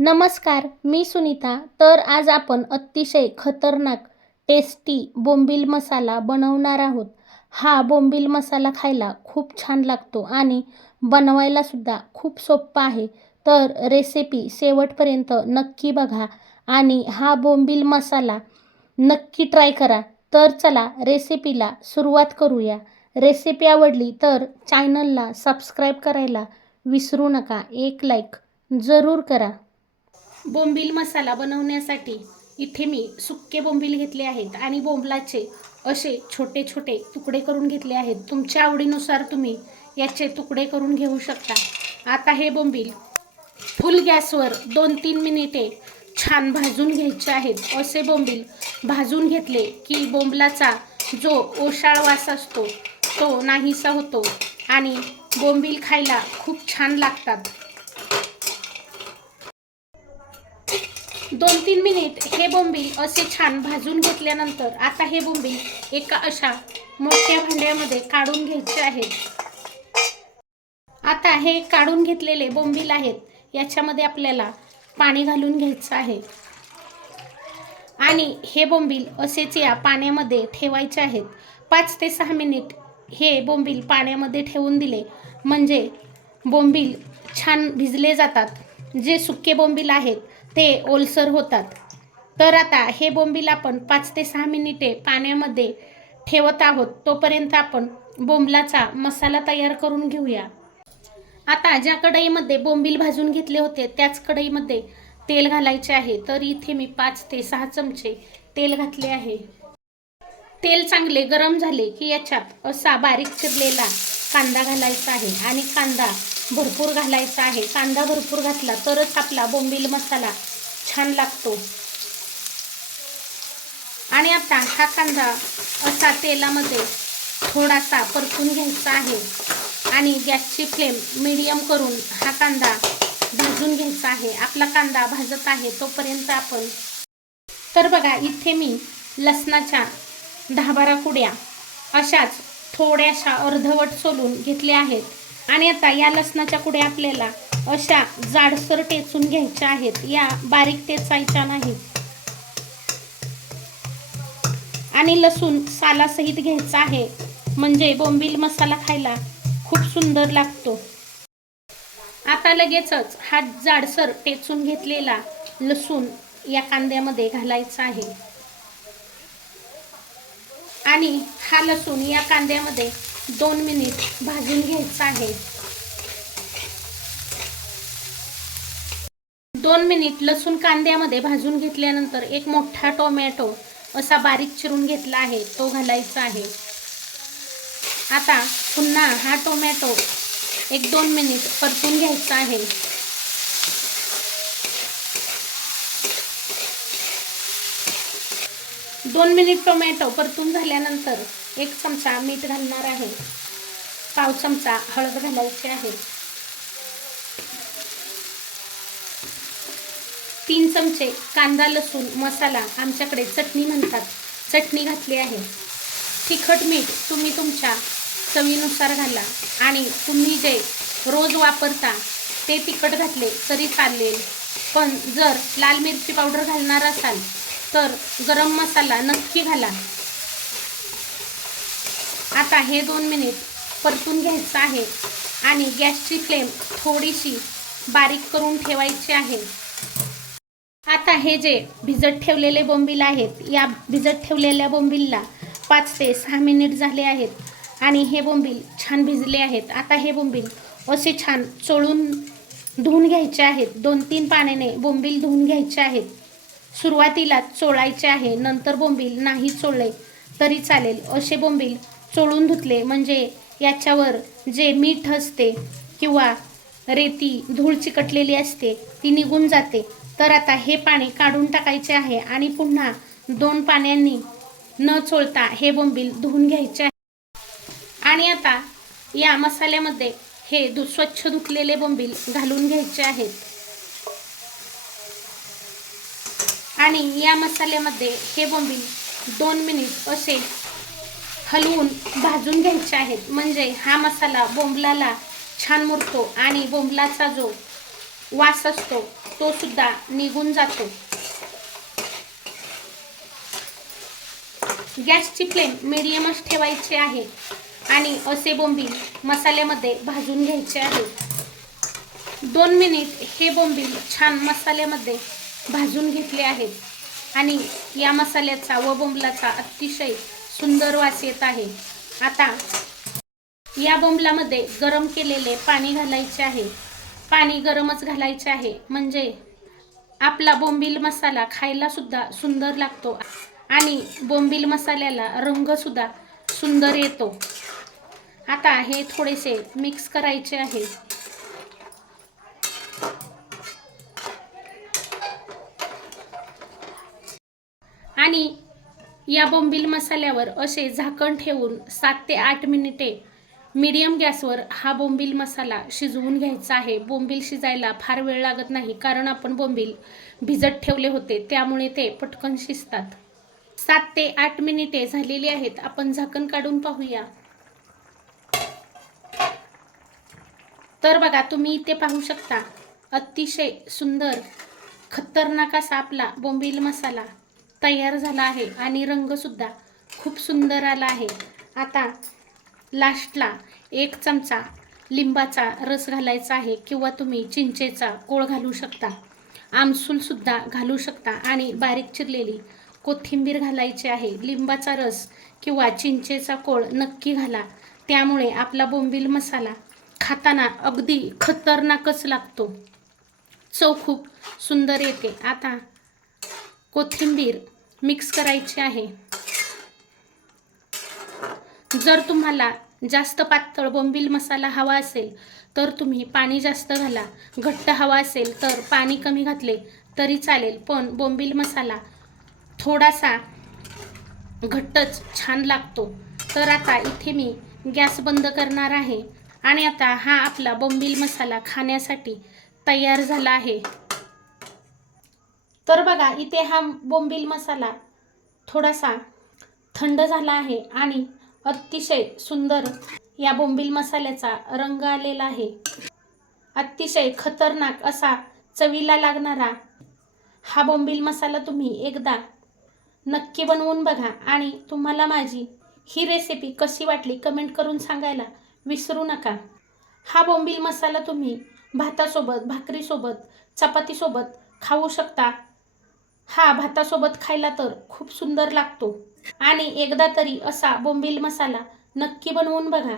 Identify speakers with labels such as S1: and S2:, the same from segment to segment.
S1: नमस्कार मी सुनीता. तर आज आपण अतिशय खतरनाक टेस्टी बोंबील मसाला बनवणार आहोत. हा बोंबील मसाला खायला खूप छान लागतो आणि बनवायलासुद्धा खूप सोप्पा आहे. तर रेसिपी शेवटपर्यंत नक्की बघा आणि हा बोंबील मसाला नक्की ट्राय करा. तर चला रेसिपीला सुरुवात करूया. रेसिपी आवडली तर चॅनलला सबस्क्राईब करायला विसरू नका. एक लाईक जरूर करा. बोंबील मसाला बनवण्यासाठी इथे मी सुक्के बोंबील घेतले आहेत आणि बोंबलाचे असे छोटे छोटे तुकडे करून घेतले आहेत. तुमच्या आवडीनुसार तुम्ही याचे तुकडे करून घेऊ शकता. आता हे बोंबील फुल गॅसवर दोन तीन मिनिटे छान भाजून घ्यायचे आहेत. असे बोंबील भाजून घेतले की बोंबलाचा जो ओशाळ वास असतो तो नाहीसा होतो आणि बोंबील खायला खूप छान लागतात. दोन तीन मिनिट हे बोंबील असे छान भाजून घेतल्यानंतर आता हे बोंबील एका अशा मोठ्या भांड्यामध्ये काढून घ्यायचे आहेत आता हे काढून घेतलेले बोंबील आहेत याच्यामध्ये आपल्याला पाणी घालून घ्यायचं आहे. आणि हे बोंबील असेच या पाण्यामध्ये ठेवायचे आहेत. पाच ते सहा मिनिट हे बोंबील पाण्यामध्ये ठेवून दिले. म्हणजे बोंबील छान भिजले जातात. जे सुके बोंबील आहेत ते ओलसर होतात. तर आता हे बोंबील आपण पाच ते सहा मिनिटे पाण्यामध्ये ठेवत आहोत. तोपर्यंत आपण बोंबलाचा मसाला तयार करून घेऊया. आता ज्या कढईमध्ये बोंबील भाजून घेतले होते त्याच कढईमध्ये तेल घालायचे आहे. तर इथे मी पाच ते सहा चमचे तेल घातले आहे. तेल चांगले गरम झाले की याच्यात असा बारीक चिरलेला कांदा घालायचा आहे आणि कांदा भरपूर घालायचा आहे. कांदा भरपूर घातला तरच आपला बोंबील मसाला छान लागतो. आणि आता हा कांदा असा तेलामध्ये थोडासा परतून घ्यायचा आहे. आणि गॅसची फ्लेम मीडियम करून हा कांदा भाजून घ्यायचा आहे. आपला कांदा भाजत आहे तोपर्यंत आपण तर बघा इथे मी लसणाच्या दहा बारा कुड्या अशाच थोड्याशा अर्धवट सोलून घेतल्या आहेत. आणि आता या लसणाच्या कुड्या आपल्याला अशा जाडसर टेचून घ्यायच्या आहेत. या बारीक टेचायच्या नाही. आणि लसूण सालासहित घ्यायचा आहे. म्हणजे बोंबील मसाला खायला खूप सुंदर लागतो. आता लगेचच हा जाडसर टेचून घेतलेला लसूण या कांद्यामध्ये घालायचा आहे. आणि हा लसूण या कांद्यामध्ये दोन मिनिट भाजून घ्यायचं आहे. दोन मिनिट लसूण कांद्यामध्ये भाजून घेतल्यानंतर एक मोठा टोमॅटो असा बारीक चिरून घेतला आहे तो घालायचा आहे. आता पुन्हा हा टोमॅटो एक दोन मिनिट परतून घ्यायचा आहे. दोन मिनिट टोमॅटो परतून झाल्यानंतर एक चमचा मीठ घालणार आहे. पाव चमचा हळद घालायची आहे. तीन चमचे कांदा लसूण मसाला आमच्याकडे चटणी म्हणतात. चटणी घातली आहे. तिखट मीठ तुम्ही तुमच्या चवीनुसार घाला आणि तुम्ही जे रोज वापरता ते तिखट घातले तरी चालेल. पण जर लाल मिरची पावडर घालणार असाल तर गरम मसाला नक्की घाला. आता हे दोन मिनिट परतून घ्यायचं आहे. आणि गॅसची फ्लेम थोडीशी बारीक करून ठेवायची आहे. आता हे जे भिजत ठेवलेले बोंबील आहेत या भिजत ठेवलेल्या बोंबीलला पाच ते सहा मिनिट झाले आहेत. आणि हे बोंबील छान भिजले आहेत. आता हे बोंबील असे छान चोळून धुवून घ्यायचे आहेत. दोन तीन पाण्याने बोंबील धुवून घ्यायचे आहेत. सुरुवातीला चोळायचे आहे. नंतर बोंबील नाही चोळले तरी चालेल. असे बोंबील चोळून धुतले. म्हणजे याच्यावर जे मीठ असते किंवा रेती धूळ चिकटलेली असते ती निघून जाते. तर आता हे पाणी काढून टाकायचे आहे आणि पुन्हा दोन पाण्यांनी न चोळता हे बोंबील धुवून घ्यायचे आहे. आणि आता या मसाल्यामध्ये हे दु स्वच्छ धुतलेले बोंबील घालून घ्यायचे आहेत. आणि या मसाल्यामध्ये हे बोंबील दोन मिनिट असे हलवून भाजून घ्यायचे आहेत. म्हणजे हा मसाला बोंबलाला छान मुरतो आणि बोंबलाचा जो वास असतो तो सुद्धा निघून जातो. गॅसची फ्लेम मिडियमच ठेवायची आहे आणि असे बोंबील मसाल्यामध्ये भाजून घ्यायचे आहे. दोन मिनिट हे बोंबील छान मसाल्यामध्ये भाजून घेतले आहेत आणि या मसाल्याचा व बोंबलाचा अतिशय सुंदर वास येत आहे. आता या बोंबलामध्ये गरम केलेले पाणी घालायचे आहे. पाणी गरमच घालायचे आहे. म्हणजे आपला बोंबील मसाला खायला सुद्धा सुंदर लागतो आणि बोंबील मसाल्याला रंगसुद्धा सुंदर येतो. आता हे थोडेसे मिक्स करायचे आहे आणि या बोंबील मसाल्यावर असे झाकण ठेवून सात ते आठ मिनिटे मीडियम गॅसवर हा बोंबील मसाला शिजवून घ्यायचा आहे. बोंबील शिजायला फार वेळ लागत नाही कारण आपण बोंबील भिजत ठेवले होते त्यामुळे ते पटकन शिजतात. सात ते आठ मिनिटे झालेली आहेत. आपण झाकण काढून पाहूया. तर बघा तुम्ही इथे पाहू शकता अतिशय सुंदर खतरनाक असा आपला बोंबील मसाला तयार झाला आहे आणि रंगसुद्धा खूप सुंदर आला आहे. आता लास्टला एक चमचा लिंबाचा रस घालायचा आहे किंवा तुम्ही चिंचेचा कोळ घालू शकता. आमसूलसुद्धा घालू शकता आणि बारीक चिरलेली कोथिंबीर घालायची आहे. लिंबाचा रस किंवा चिंचेचा कोळ नक्की घाला. त्यामुळे आपला बोंबील मसाला खाताना अगदी खतरनाकच लागतो. चव खूप सुंदर येते. आता कोथिंबीर मिक्स करायची आहे. जर तुम्हाला जास्त पातळ बोंबील मसाला हवा असेल तर तुम्ही पाणी जास्त घाला. घट्ट हवा असेल तर पाणी कमी घातले तरी चालेल पण बोंबील मसाला थोडासा घट्टच छान लागतो. तर आता इथे मी गॅस बंद करणार आहे आणि आता हा आपला बोंबील मसाला खाण्यासाठी तयार झाला आहे. तर बघा इथे हा बोंबील मसाला थोडासा थंड झाला आहे आणि अतिशय सुंदर या बोंबील मसाल्याचा रंग आलेला आहे. अतिशय खतरनाक असा चवीला लागणारा हा बोंबील मसाला तुम्ही एकदा नक्की बनवून बघा आणि तुम्हाला माझी ही रेसिपी कशी वाटली कमेंट करून सांगायला विसरू नका. हा बोंबील मसाला तुम्ही भातासोबत भाकरीसोबत चपातीसोबत खाऊ शकता. हा भातासोबत खायला तर खूप सुंदर लागतो. आणि एकदा तरी असा बोंबील मसाला नक्की बनवून बघा.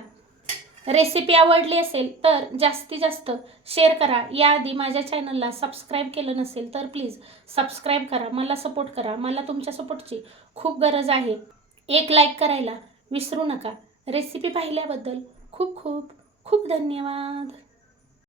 S1: रेसिपी आवडली असेल तर जास्तीत जास्त शेअर करा. याआधी माझ्या चॅनलला सबस्क्राईब केलं नसेल तर प्लीज सबस्क्राईब करा. मला सपोर्ट करा. मला तुमच्या सपोर्टची खूप गरज आहे. एक लाईक करायला विसरू नका. रेसिपी पाहिल्याबद्दल खूप खूप खूप धन्यवाद.